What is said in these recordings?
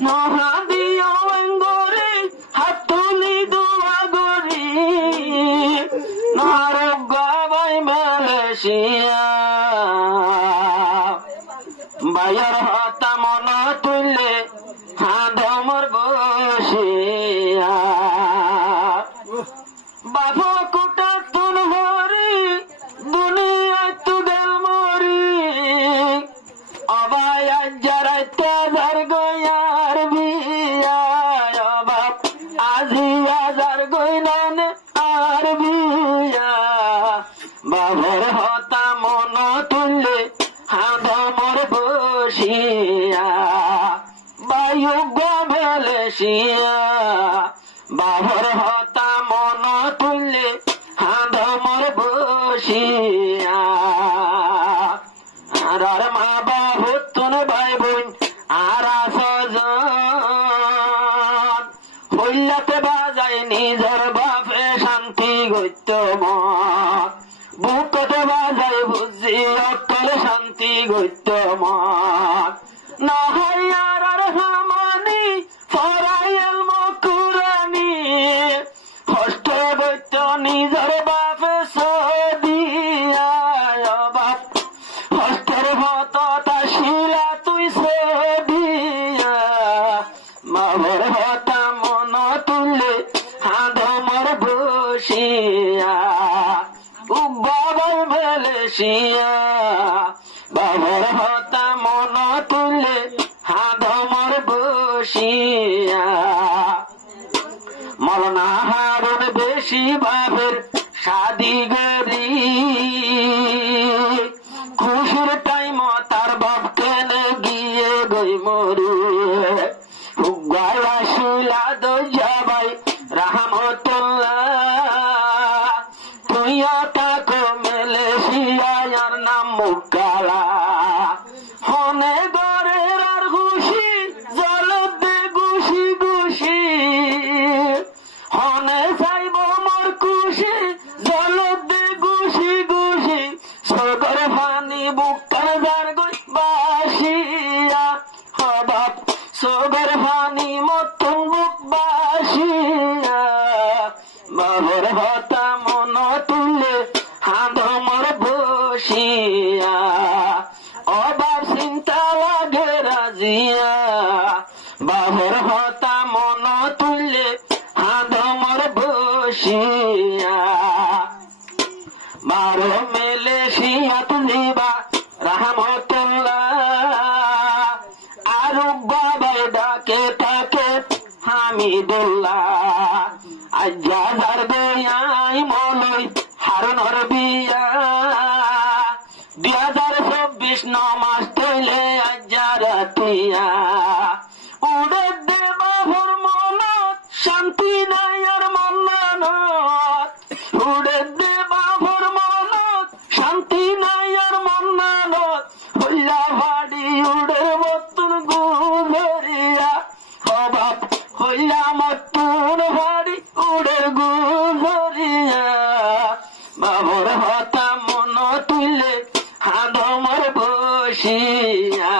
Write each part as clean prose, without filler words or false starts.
নহদিও এঙ্গরে হাত তুলি দোয়া গরি নরগাবাই মালয়েশিয়া বায়ার হতা মন তুললে হাদমর বসিয়া বাবা কোটা তুন হরি দুনিয়ায় তু গেল মরি অবাই আজারাই তেজার গয়ার বিয়া অবাব আজি আজার গইনান আর বিয়া বাবার হতা মন তুললে হাদমর বসিয়া বায়ু মালয়েশিয়া বাবার হতা মন তুললে হাদমর বসিয়া আর মা বাবু তুন ভাই বোন আর আসজন হইলাতে বাজাই নিজের বাপে শান্তি গত্য মন বুকতে বাজাই বুঝি অটল শান্তি গত্য মন নহয়ার আর হামানি ফরাইল মকুরানি হস্ত গত্য নিজের বাপে সদিয়া বাপ হস্তের ভত শিলা তুই সদিয়া মাভর হতা মন তুললে হাদমর বসিয়া বাবার মালয়েশিয়া বাবার হতা মন তুললে হাদমর বসিয়া মলনা হারুন বেশি বাপের শাদি গরি খুশির টাইম তার বাপ কেনে গিয়ে গই মরি হুগালা শিলা দো যাবাই রাহমতুল্লাহ তুইয়া তাকো মালয়েশিয়ার নাম মুকালা হনে গরের আর খুশি জলদে গুশি গুশি হনে চাইব মোর খুশি জলদে গুশি গুশি সগর ফানি বুকটার যার গই বাসিয়া হবাব সগর ফানি মতন বুক বাসিয়া বাবর হতা মন তুললে হাদমর বসিয়া অবাব চিন্তা লাগে রাজিয়া বাবর হতা মন তুললে হাদমর বসিয়া মারো মালয়েশিয়াত নিবা রাহমতুল্লাহ আরু বাবাই ডাকে থাকে হামিদুল্লাহ আজাদার বেয়াই মলই হারুনর বিয়া 2024 নমাস তৈলে আজারাতিয়া উড়ে দে বাবুর মনত শান্তি নাই আর মন্নানত উড়ে দে বাবুর মনত শান্তি নাই আর মন্নানত হইলা ভাড়ি উড়ে মতন গুজরিয়া অভাব হইলা মতন ভাড়ি উড়ে গুজরিয়া বাবুর হতা মন তুললে হাদমর বসিয়া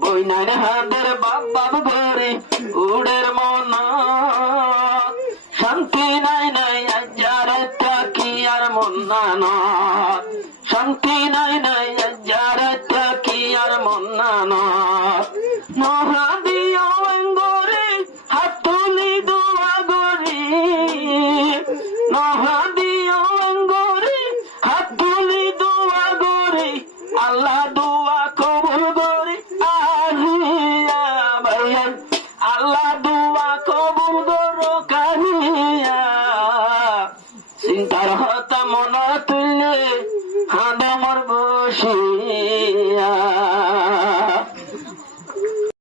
বইনার হাদের বাপ বাপ ঘরে উড়ের মন শান্তি নাই নাই আজার কি আর মন্নান শান্তি নাই নাই আজার কি আর মন্নান নহদিও এঙ্গরে হাত তুলি দোয়া গরি নহদিও এঙ্গরে হাত তুলি দোয়া গরি আল্লাহ দোয়া কবুল গরি আহিয়া ভাইয়ান আল্লাহ দোয়া কবুল গরো কাহিয়া চিন্তার হতা মন তুললে হাদমর বসিয়া